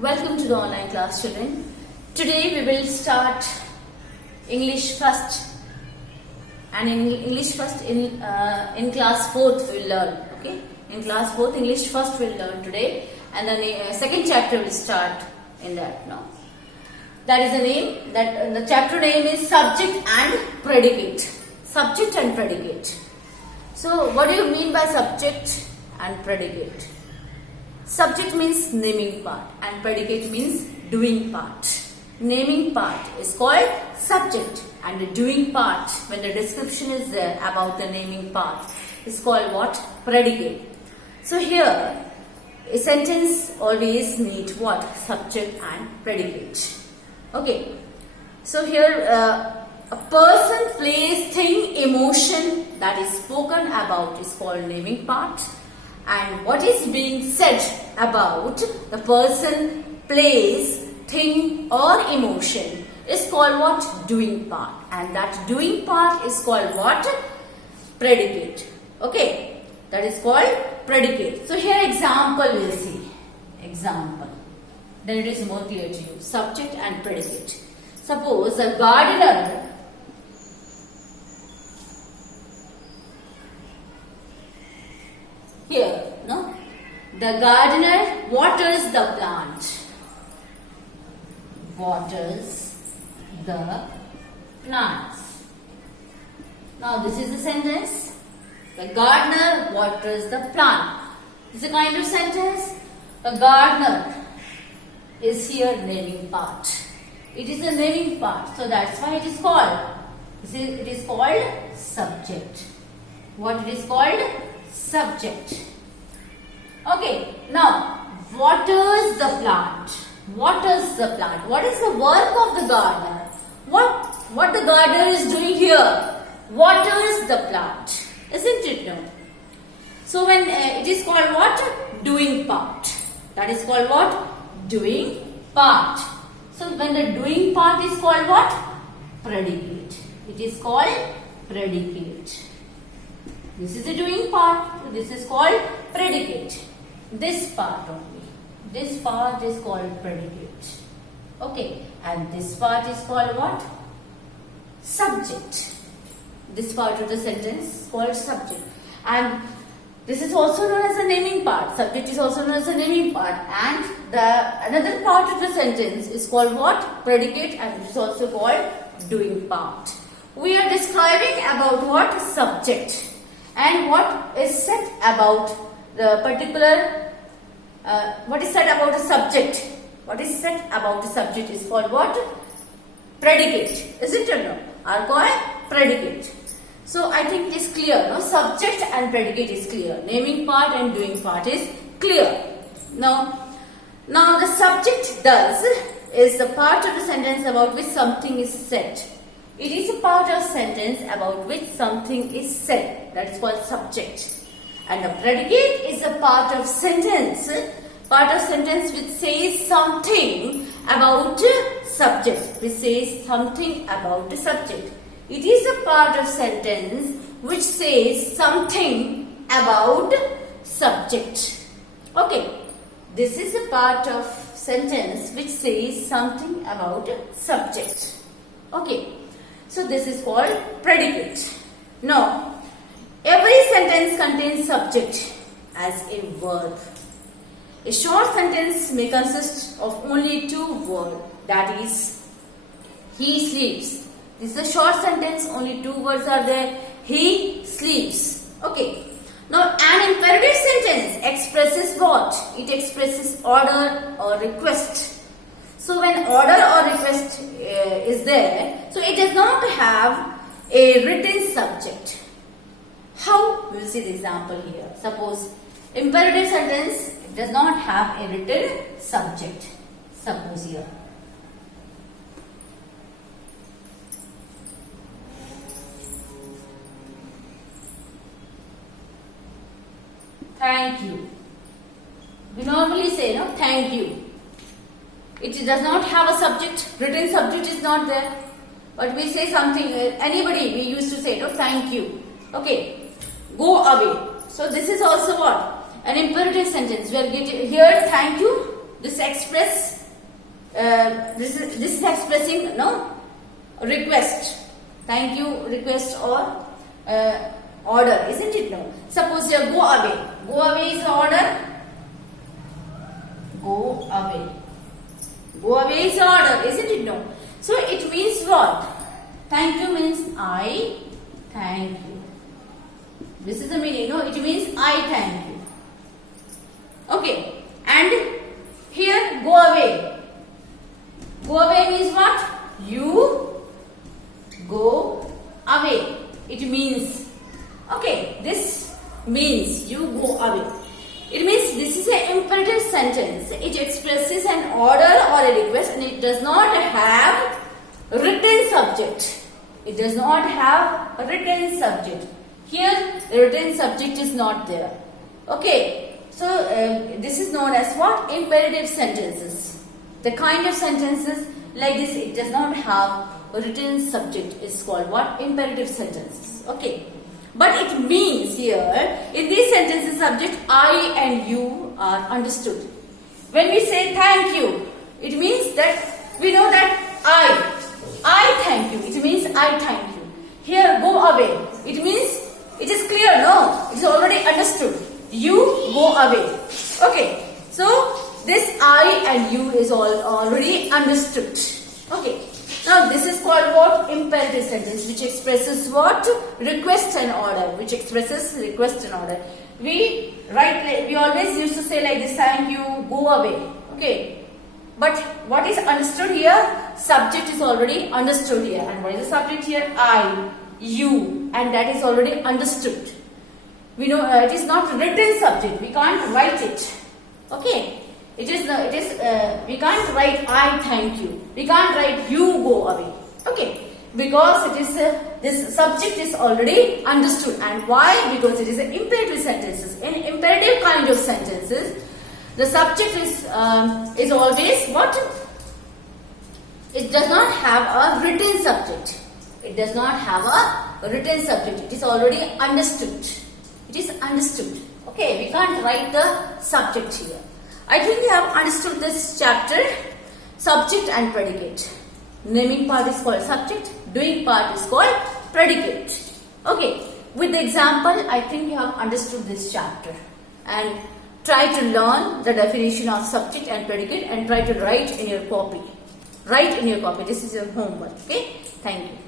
Welcome to the online class, children. Today we will start English first, and in English first in class 4th we will learn. Okay, in class 4th English first we will learn today, and then second chapter will start in that. No, that is the name. That the chapter name is subject and predicate. Subject and predicate. So, what do you mean by subject and predicate? Subject means naming part and predicate means doing part. Naming part is called subject and the doing part, when the description is there about the naming part, is called what? Predicate. So here a sentence always needs what? Subject and predicate. Okay. So here a person, place, thing, emotion that is spoken about is called naming part. And what is being said about the person, place, thing or emotion is called what? Doing part. And that doing part is called what? Predicate. Okay, that is called predicate. So here example we'll see. Example. Then it is more clear to you. Subject and predicate. Suppose a gardener here, no? The gardener waters the plant. Waters the plants. Now this is the sentence. The gardener waters the plant. This is a kind of sentence. The gardener is here naming part. It is a naming part. So that's why it is called. It is called subject. What it is called? Subject. Okay, now waters the plant. Waters the plant. What is the work of the gardener? What the gardener is doing here? Waters the plant. Isn't it? No. So when it is called what? Doing part. That is called what? Doing part. So when the doing part is called what? Predicate. It is called predicate. This is the doing part. This is called predicate. This part only. This part is called predicate. Okay. And this part is called what? Subject. This part of the sentence is called subject. And this is also known as a naming part. Subject is also known as a naming part. And the another part of the sentence is called what? Predicate, and it is also called doing part. We are describing about what? Subject. And what is said about the particular, what is said about the subject? What is said about the subject is called what? Predicate. Isn't it? No? Are called predicate. So I think it is clear. No? Subject and predicate is clear. Naming part and doing part is clear. Now the subject thus is the part of the sentence about which something is said. It is a part of sentence about which something is said. That is called subject. And the predicate is a part of sentence which says something about subject. Which says something about the subject. It is a part of sentence which says something about subject. Okay. This is a part of sentence which says something about subject. Okay. So this is called predicate. Now, every sentence contains subject as a verb. A short sentence may consist of only two words, that is, he sleeps. This is a short sentence, only two words are there, he sleeps. Okay. Now, an imperative sentence expresses what? It expresses order or request. So when order or request is there, so it does not have a written subject. How? We will see the example here. Suppose imperative sentence does not have a written subject. Suppose here. Thank you. We normally say, no, thank you. It does not have a subject. Written subject is not there. But we say something, anybody, we used to say, no, thank you. Okay. Go away. So this is also what? An imperative sentence. We are getting here, thank you. This this express, this is expressing request. Thank you, request or order, isn't it? No. Suppose you go away. Go away is order. Go away. Go away is order, isn't it? No. So it means what? Thank you means I thank you. This is the meaning. No, it means I thank you. Okay. And here go away. Go away means what? You go away. It means, okay, this means you go away. It means this is an imperative sentence. It expresses an order or a request and it does not have a written subject. It does not have a written subject. Here, the written subject is not there. Okay, so this is known as what? Imperative sentences. The kind of sentences like this, it does not have a written subject, is called what? Imperative sentences. Okay. But it means here, in these sentences, subject I and you are understood. When we say thank you, it means that we know that I thank you. It means I thank you. Here, go away. It means it is clear, no? It is already understood. You go away. Okay. So, this I and you is already understood. Okay. Now this is called what? Imperative sentence, which expresses what? Request and order. Which expresses request and order. We always used to say like this, thank you, go away. Okay. But what is understood here? Subject is already understood here. And what is the subject here? I, you. And that is already understood. We know it is not written subject. We can't write it. Okay. We can't write I thank you. We can't write you go away. Okay. Because it is this subject is already understood. And why? Because it is an imperative sentences. In imperative kind of sentences, the subject is always what? It does not have a written subject. It does not have a written subject. It is already understood. It is understood. Okay. We can't write the subject here. I think you have understood this chapter, subject and predicate. Naming part is called subject, doing part is called predicate. Okay, with the example, I think you have understood this chapter. And try to learn the definition of subject and predicate and try to write in your copy. Write in your copy. This is your homework. Okay, thank you.